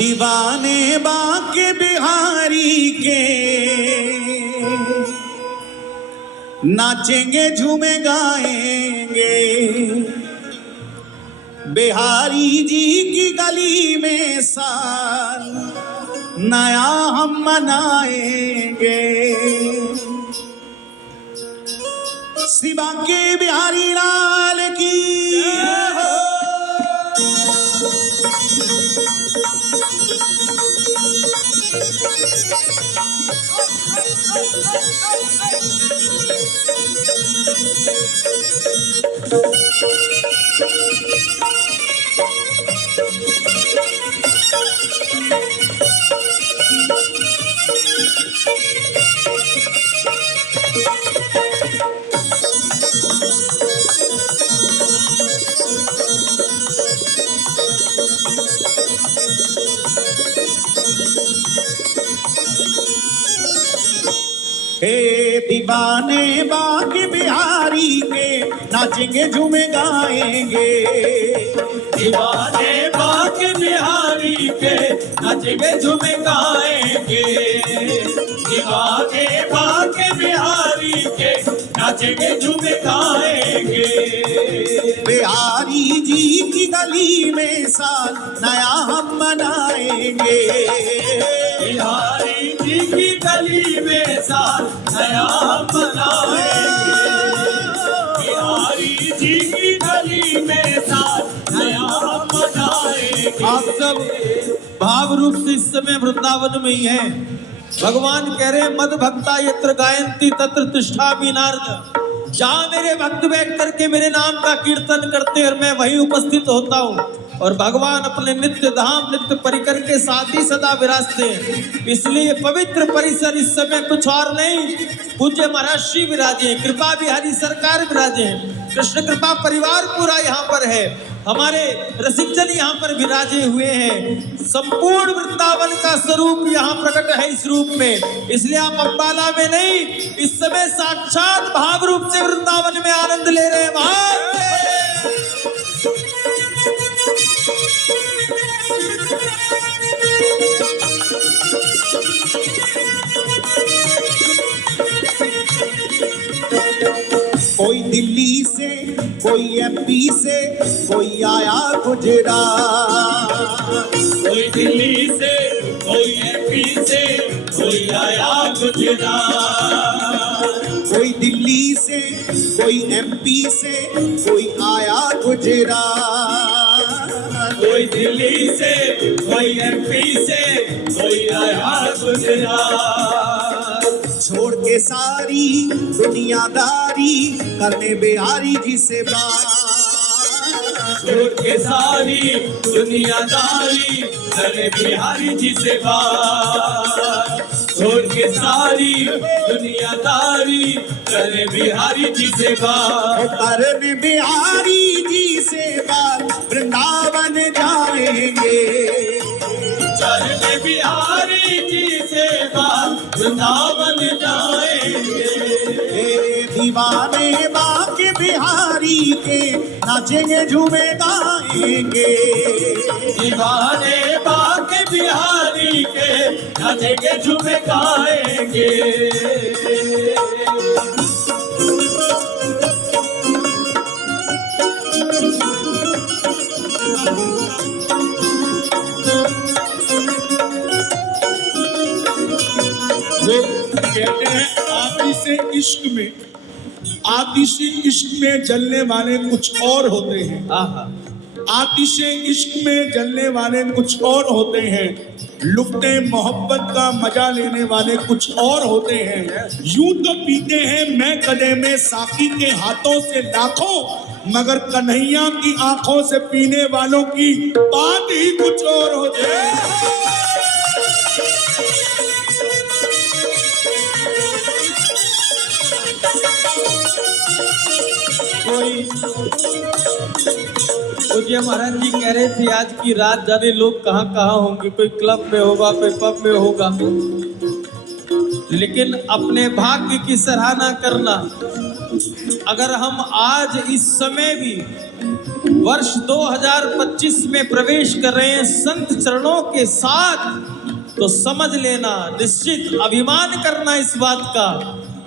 दीवाने बांके बिहारी के नाचेंगे झूमे गाएंगे, बिहारी जी की गली में साल नया हम मनाएंगे। शिवा के बिहारी लाल की दीवाने बांके बिहारी के नाचेंगे झूमे गाएंगे, दीवाने बांके बिहारी के नाचेंगे झूमे गाएंगे, दीवाने बांके बिहारी के नाचेंगे झूमे गाएंगे। बिहारी जी की गली में साल नया हम मनाएंगे, बिहारी जी की गली में साल नया मनाएंगे, बिहारी जी की गली में साल नया मनाएंगे। आप सब भाव रूप से इस समय वृंदावन में ही हैं। भगवान कह रहे मद भक्ता यत्र गायन्ति तत्र तिष्ठामि नारद। जहाँ मेरे भक्त बैठ करके मेरे नाम का कीर्तन करते और मैं वहीं उपस्थित होता हूँ। और भगवान अपने नित्य धाम नित्य परिकर के साथ ही सदा विराजते हैं। इसलिए पवित्र परिसर इस समय कुछ और नहीं, पूज्य महाराज श्री विराजे, कृपा बिहारी सरकार विराजे, कृष्ण कृपा परिवार पूरा यहाँ पर है, हमारे रसिकजन यहाँ पर विराजे हुए हैं। संपूर्ण वृंदावन का स्वरूप यहाँ प्रकट है इस रूप में। इसलिए आप अम्बाला में नहीं, इस समय साक्षात भाव रूप से वृंदावन में आनंद ले रहे हैं। कोई दिल्ली से, कोई एमपी से, कोई आया गुजरात, कोई दिल्ली से, कोई एमपी से, कोई आया गुजरात, कोई दिल्ली से, कोई एमपी से, कोई आया गुजरात, कोई दिल्ली से, कोई एमपी से, कोई आया गुजरात। छोड़ के सारी दुनियादारी करने बिहारी जी से बात, छोड़ के सारी दुनियादारी करने बिहारी जी से बात, छोड़ के सारी दुनियादारी करने बिहारी जी से बात, करने बिहारी जी से बात वृंदावन जाएंगे, करने बिहारी जी से बात वृंदावन जाएंगे। दीवाने बांके बिहारी के नाचेंगे झूमे गाएंगे, दीवाने बांके बिहारी के नाचेंगे झूमे गाएंगे। कहते हैं आतिशे इश्क में, आतिशे इश्क में जलने वाले कुछ और होते हैं, आतिशे इश्क में जलने वाले कुछ और होते हैं, लुप्ते मोहब्बत का मजा लेने वाले कुछ और होते हैं। यूं तो पीते हैं मैं कदे में साकी के हाथों से लाखों, मगर कन्हैया की आंखों से पीने वालों की बात ही कुछ और होती है। पूज्य महाराज जी कह रहे थे आज की रात जाने लोग कहाँ कहाँ होंगे, कोई क्लब में होगा, कोई पब में होगा, लेकिन अपने भाग्य की सराहना करना। अगर हम आज इस समय भी वर्ष 2025 में प्रवेश कर रहे हैं संत चरणों के साथ, तो समझ लेना, निश्चित अभिमान करना इस बात का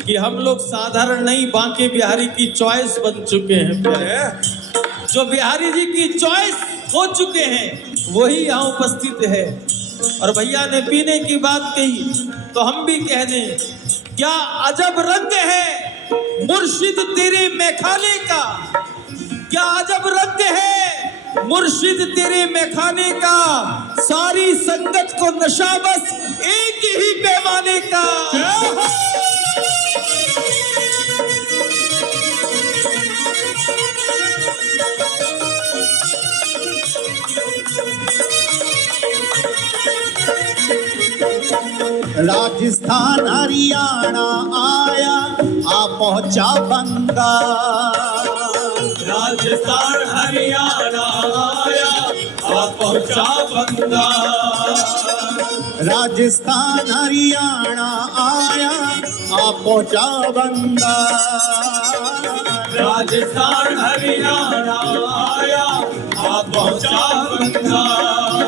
कि हम लोग साधारण नहीं, बांके बिहारी की चॉइस बन चुके हैं प्यारे। जो बिहारी जी की चॉइस हो चुके हैं वही यहाँ उपस्थित है। और भैया ने पीने की बात कही तो हम भी कह दें, क्या अजब रंग है मुर्शिद तेरे मैखाने का, क्या अजब रंग है मुर्शिद तेरे मैखाने का, सारी संगत को नशा बस एक ही पैमाने का। राजस्थान हरियाणा आया, आ पहुंचा बंगाल। राजस्थान हरियाणा आया, आ पहुंचा बंगाल। राजस्थान हरियाणा आया, आ पहुंचा बंगाल। राजस्थान हरियाणा आया, आ पहुंचा बंगाल।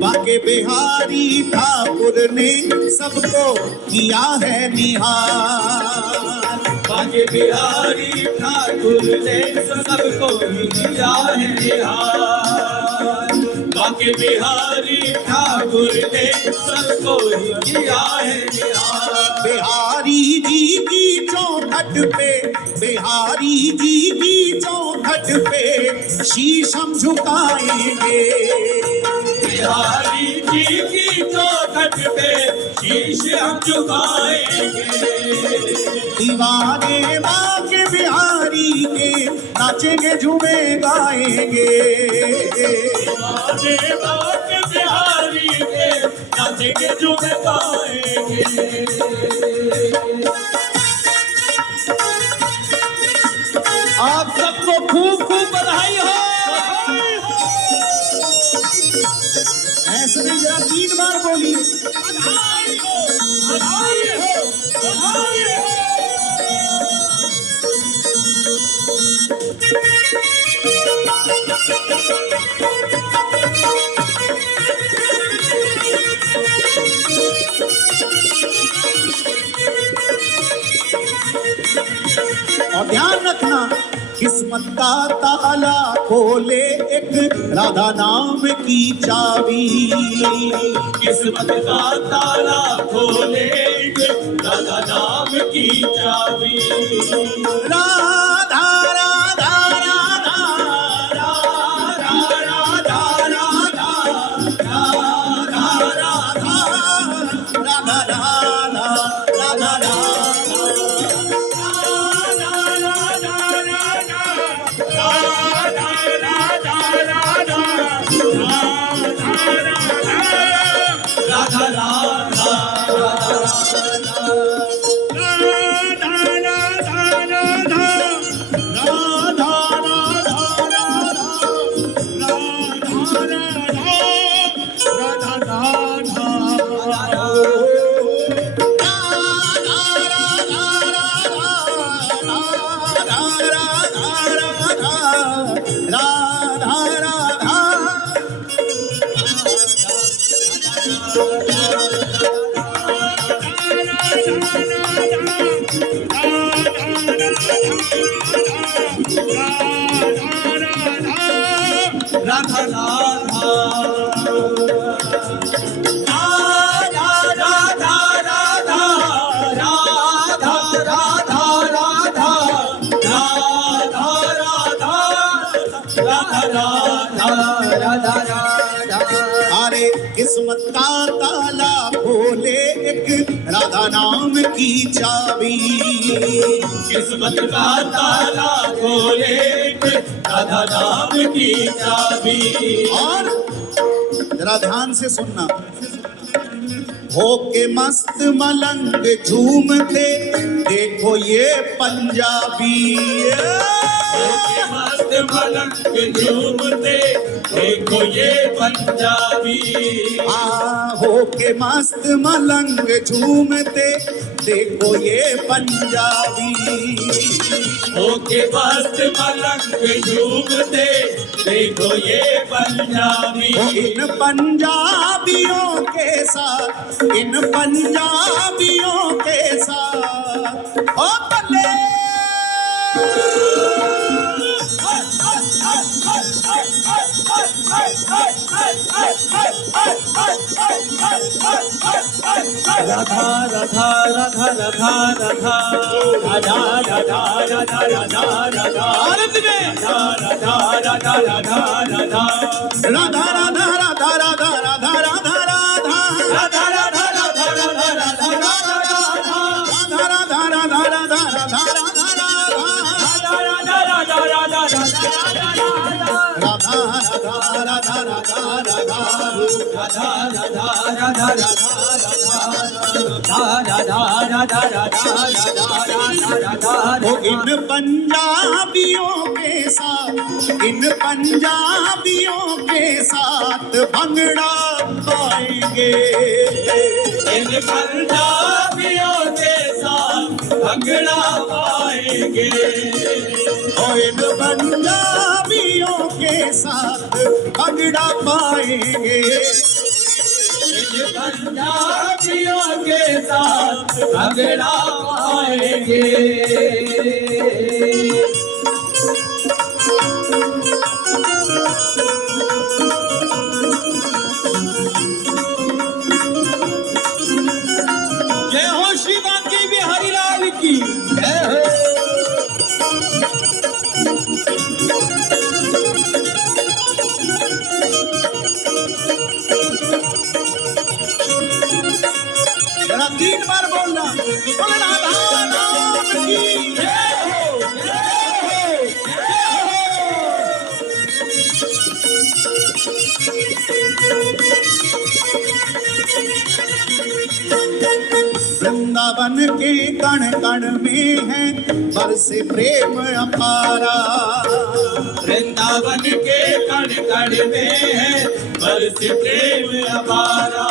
बांके बिहारी ठाकुर ने सबको किया है निहार। बांके बिहारी ठाकुर ने सबको किया है निहार। बांके बिहारी ठाकुर ने सबको किया है निहार। बिहारी जी की चौखट पे, बिहारी जी की चौखट पे शीश हम झुकाएंगे। बिहारी जी की चौखट पे शीश हम झुकाएंगे। दीवाने बांके बिहारी के नाचेंगे झूमे गाएंगे। दीवाने बांके बिहारी के नाचेंगे झूमे गाएंगे। आप सबको खूब खूब बधाई हो। ऐसे नहीं, जरा 3 बार बोलिए। बधाई हो, बधाई हो, बधाई हो। और ध्यान रखना, किस्मत का ताला खोले एक राधा नाम की चाबी। किस्मत का ताला खोले राधा नाम की चाबी। राधा राधा राधा राधा राधा राधा राधा राधा राधा राधा राधा। अरे किस्मत का ताला खोले एक राधा नाम की चाबी। किस्मत का ताला खोले राधा नाम की चाबी। और जरा ध्यान से सुनना, हो के मस्त मलंग झूमते देखो ये पंजाबी। मस्त मलंग झूमते देखो ये पंजाबी। हो के मस्त मलंग झूमते देखो ये पंजाबी। होके मस्त मलंग झूमते देखो ये पंजाबी। इन पंजाबियों के साथ, इन पंजाबियों के साथ ओ बल्ले। राधा राधा राधा राधा राधा राधा राधा राधा राधा राधा आनंद में राधा राधा राधा राधा राधा राधा राधा राधा राधा राधा राधा राधा राधा राधा राधा राधा राधा राधा राधा इन पंजाबियों के साथ, इन पंजाबियों के साथ भंगड़ा पाएंगे। इन पंजाबियों के साथ भंगड़ा पाएंगे। इन पंजाबियों के साथ भंगड़ा पाएंगे। इन पंजाबियों के साथ भंगड़ा पाएंगे। जय हो श्री बांके बिहारी लाल की जय हो। जरा 3 बार बोलना, बोल राधा नाम की जय हो, जय हो, वृंदावन के कण कण में है बरसे प्रेम अपारा। वृंदावन के कण कण में है बरस प्रेम अपारा।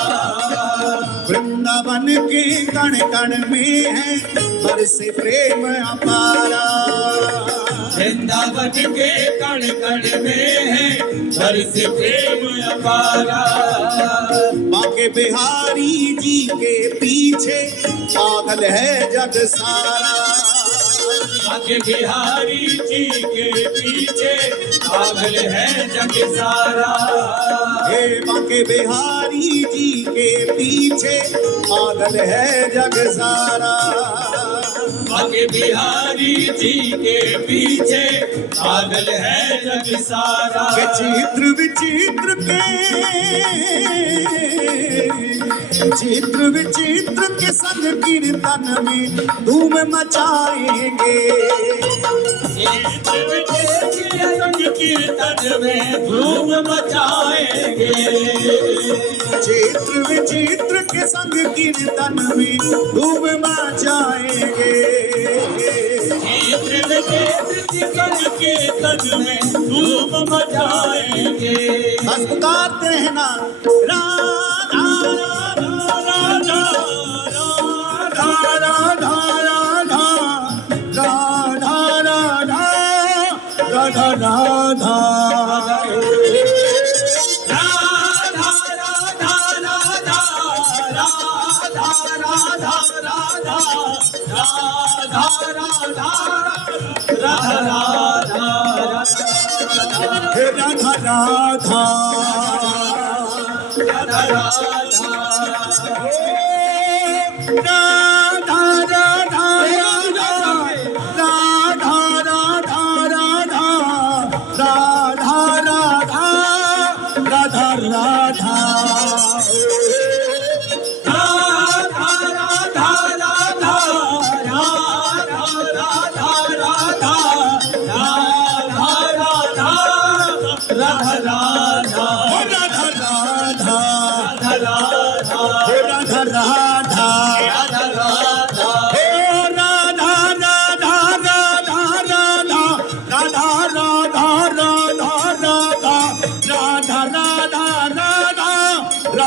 वृंदावन के कण कण में है बरसे प्रेम अपारा। वृंदावन के कण कण में है बरस प्रेम अपारा। बांके बिहारी जी के पीछे पागल है जग सारा। बांके बिहारी जी के पीछे पागल है जग सारा। हे बांके बिहारी जी के पीछे पागल है जग सारा। बांके बिहारी जी के पीछे पागल है जग सारा। चित्र विचित्र के चित्र विचित्र के संग कीर्तन में धूम मचाएंगे। कीर्तन में धूम मचाएंगे। चित्र विचित्र के संग कीर्तन में धूम मचाएंगे। कीर्तन में धूम मचाएंगे। बस पुकारते हैं ना राधा राधा राधा राधा राधा राधा राधा राधा राधा राधा